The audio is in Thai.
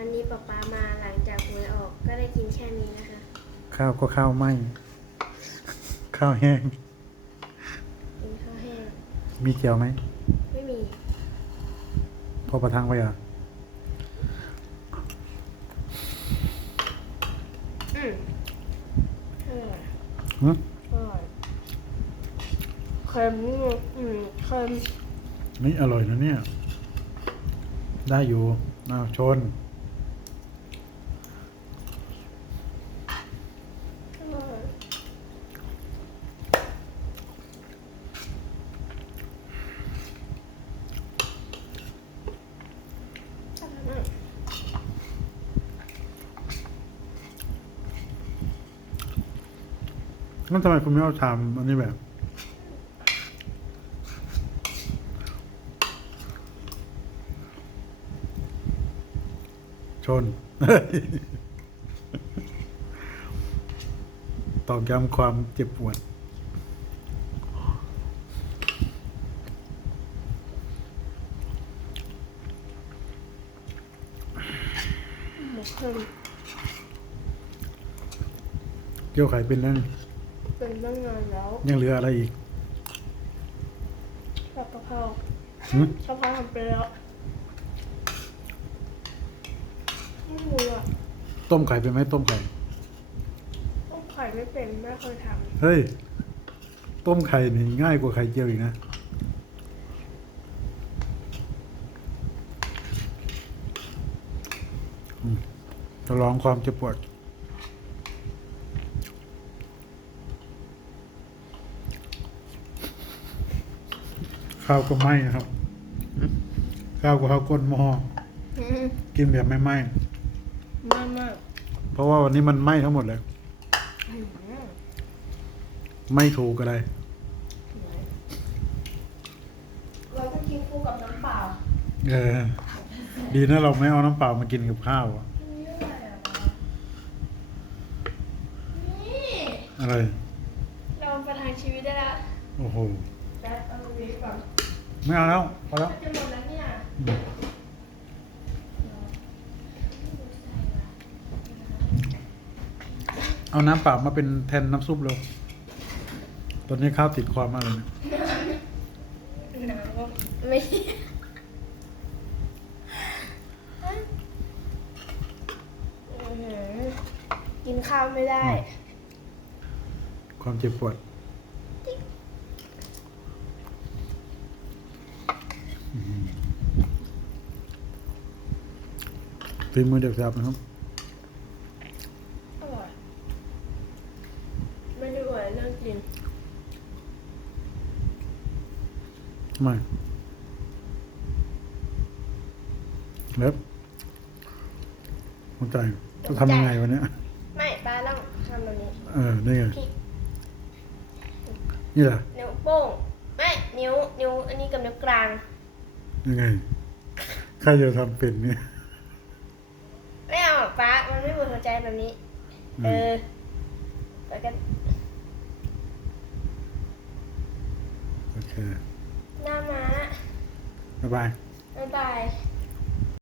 วันนี้ป๊าป๊ามาหลังจากหวยออกก็ได้กินแค่นี้นะคะ ข้าวก็ข้าวไหมข้าวแห้ง กินข้าวแห้งมีเกี๊ยวไหมไม่มีพอประทังไว้เหรอะอืมอร่อยหึอร่อยเค็มนี่อืมเค็ม นี่อร่อยนะเนี่ย ได้อยู่อ้าวชน อร่อยอร่อยมาก นั่นทำไมคุณไม่เอาชามอันนี้แบบ ชน ตอกย้ำความเจ็บปวดหมูเค็มเกี่ยวไข่เป็นแล้วนี่ เป็นตั้งนานแล้วยังเหลืออะไรอีกผัดกะเพราหึกะเพราทำไปแล้วไม่รู้อะต้มไข่เป็นไหมต้มไข่ ต้มไข่ไม่เป็นไม่เคยทเฮ้ย ต้มไข่นี่ง่ายกว่าไข่เจียวอีกนะ อืมจะลองความเจ็บปวด ข้าวก็ไหม้นะครับ ข้าวก็ข้าวก้นหม้อำกินแบบไม่ไหม้มากมากเพราะว่าวันนี้มันไหม้ทั้งหมดเลยไม่ถูกอะไร เราต้องกินคู่กับน้ำเปล่าเออ ดีนะเราไม่เอาน้ำเปล่ามากินกับข้าวอะนี่อะไรอะนี่อะไร เราประทังชีวิตได้แล้วโอ้โห แป๊บเอาตรงนี้ก่อน ไม่เอาแล้วพอแล้วจะหมดแล้วเนี่ยอืมเอาน้ำเปล่ามาเป็นแทนน้ำซุปเลยตอนนี้ข้าวติดความมากเลยเนี่ยน้ำก็ไม่อื้อหือกินข้าวไม่ได้ ความเจ็บปวดอืม ฝีมือเด็กแสบนะครับ อร่อย ไม่ได้อวยเรื่องกิน ไม่เล็บหัวใจจะทำยังไงวันนี้ไม่ป้าต้องทำแบบนี้เออนี่ไงพลิกนี่แหละนิ้วโป้ง ไม่ นิ้ว นิ้ว อันนี้กับนิ้วกลาง ยังไง ใครจะทำเป็นเนี่ย ไม่เอาอะป้ามันไม่เหมือนหัวใจแบบนี้อืมเออแล้วก็โอเคหน้าม้าบ๊ายบาย บ๊ายบาย